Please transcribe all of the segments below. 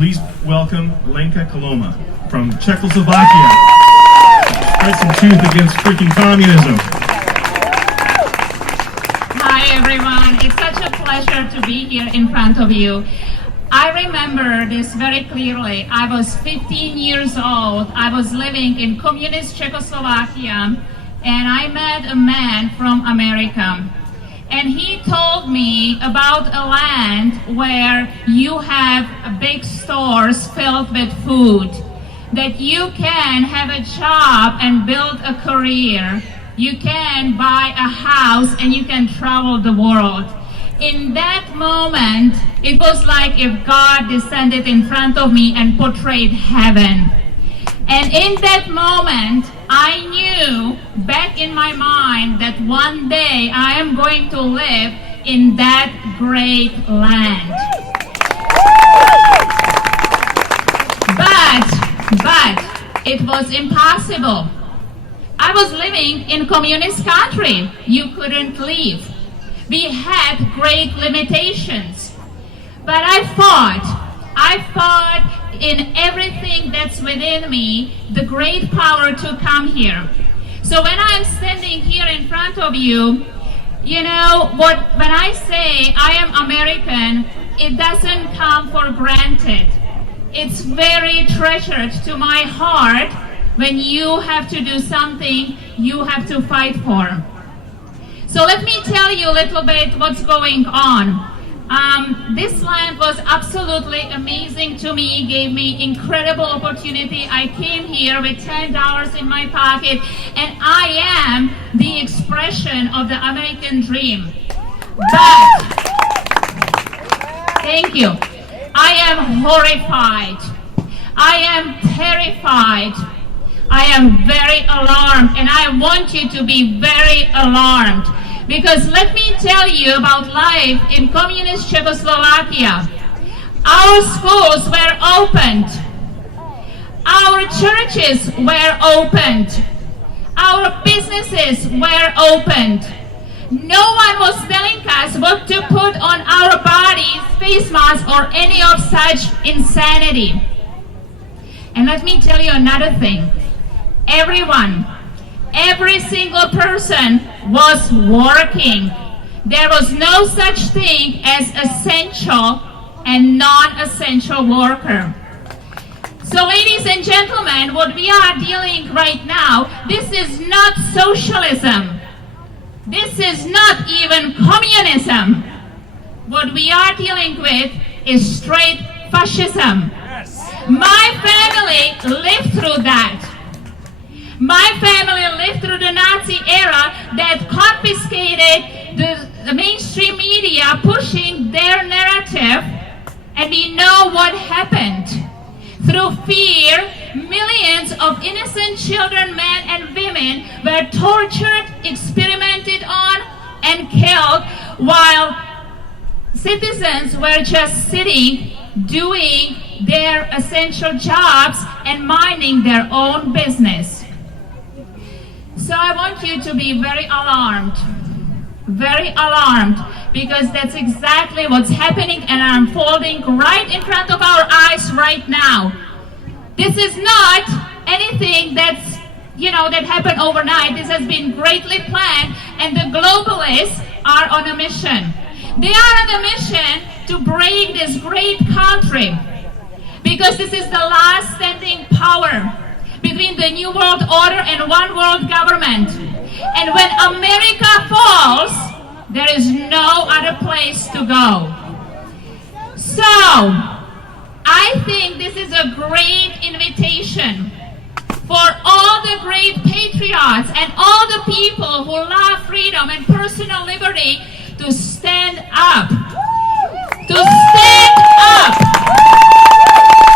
Please welcome Linka Coloma from Czechoslovakia. Spread some truth against freaking communism. Hi everyone, it's such a pleasure to be here in front of you. I remember this very clearly. I was 15 years old. I was living in communist Czechoslovakia, and I met a man from America. And he told me about a land where you have big stores filled with food, that you can have a job and build a career. You can buy a house and you can travel the world. In that moment, it was like if God descended in front of me and portrayed heaven. And in that moment, I knew back in my mind that one day I am going to live in that great land. But it was impossible. I was living in communist country. You couldn't leave. We had great limitations. But I fought in everything that's within me, the great power to come here. So when I'm standing here in front of you, you know, when I say I am American, it doesn't come for granted. It's very treasured to my heart when you have to do something you have to fight for. So let me tell you a little bit what's going on. This land was absolutely amazing to me, gave me incredible opportunity. I came here with $10 in my pocket, and I am the expression of the American dream. But, thank you, I am horrified. I am terrified. I am very alarmed, and I want you to be very alarmed. Because let me tell you about life in communist Czechoslovakia. Our schools were opened. Our churches were opened. Our businesses were opened. No one was telling us what to put on our bodies, face masks, or any of such insanity. And let me tell you another thing. Every single person was working. There was no such thing as essential and non-essential worker. So ladies and gentlemen, what we are dealing right now, this is not socialism. This is not even communism. What we are dealing with is straight fascism. My family lived through that. My family lived through the Nazi era that confiscated the mainstream media pushing their narrative, and we know what happened. Through fear, millions of innocent children, men and women were tortured, experimented on, and killed, while citizens were just sitting, doing their essential jobs and minding their own business. So I want you to be very alarmed, because that's exactly what's happening and unfolding right in front of our eyes right now. This is not anything that's, that happened overnight. This has been greatly planned, and the globalists are on a mission. They are on a mission to break this great country, because this is the last standing power between the New World Order and one world government. And when America falls, there is no other place to go. So, I think this is a great invitation for all the great patriots and all the people who love freedom and personal liberty to stand up. To stand up.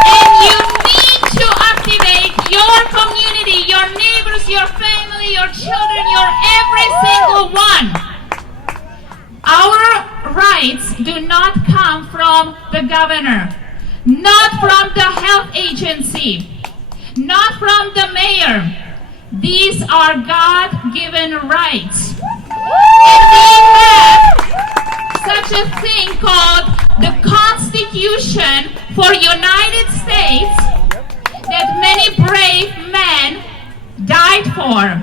And you need to activate your community, your neighbors, your family, your children, your every single one. Our rights do not come from the governor, not from the health agency, not from the mayor. These are God-given rights. And we have such a thing called the Constitution for United States that many brave men died for.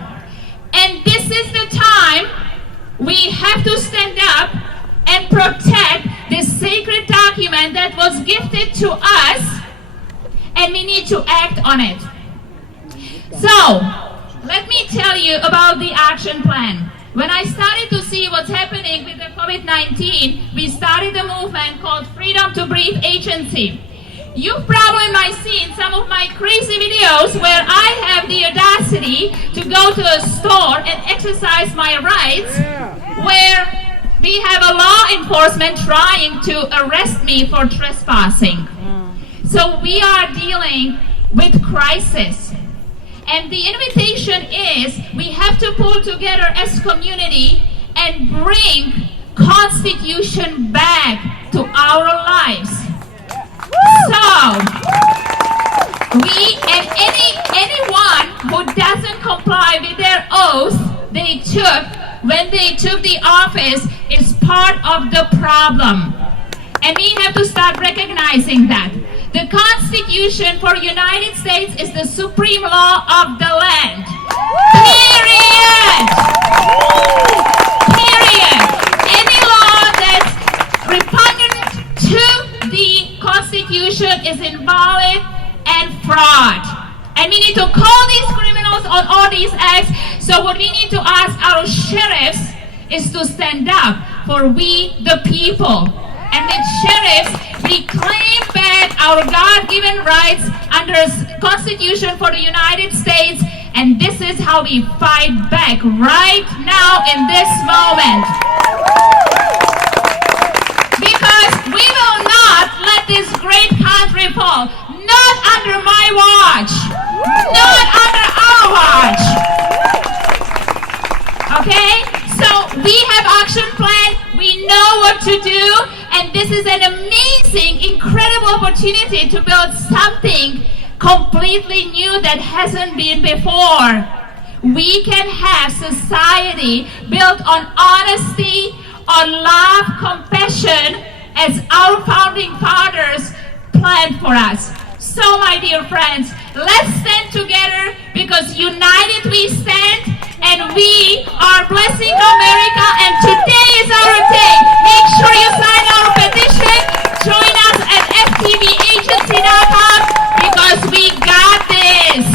And this is the time we have to stand up and protect this sacred document that was gifted to us, and we need to act on it. So, let me tell you about the action plan. When I started to see what's happening with the COVID-19, we started a movement called Freedom to Breathe Agency. You probably might see in some of my crazy videos where I have the audacity to go to a store and exercise my rights, where we have a law enforcement trying to arrest me for trespassing. So we are dealing with crisis. And the invitation is we have to pull together as community and bring Constitution back to our lives. So, we and anyone who doesn't comply with their oath they took when they took the office is part of the problem. And we have to start recognizing that. The Constitution for the United States is the supreme law of the land. Period. Period. Any law that's repugnant to the Constitution is invalid and fraud. And we need to call these criminals on all these acts. So what we need to ask our sheriffs is to stand up for we the people. And with sheriffs, we claim back our God-given rights under Constitution for the United States, and this is how we fight back right now in this moment. Because we will not let this great country fall. Not under my watch. Not under our watch. Okay? So we have action plan. We know what to do. And this is an amazing, incredible opportunity to build something completely new that hasn't been before. We can have society built on honesty, on love, compassion, as our founding fathers planned for us. So, my dear friends, let's stand together, because united we stand, and we are blessing America, and today is our day. Make sure you sign our petition. Join us at ftvagency.com, because we got this.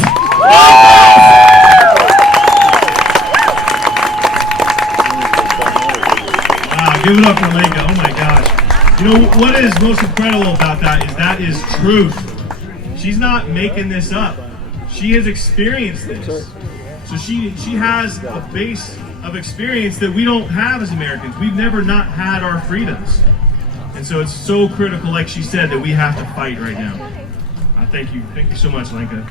Wow, give it up for Linka. Oh my gosh. You know what is most incredible about that is truth. She's not making this up. She has experienced this. So she has a base of experience that we don't have as Americans. We've never not had our freedoms. And so it's so critical, like she said, that we have to fight right now. Thank you. Thank you so much, Linka.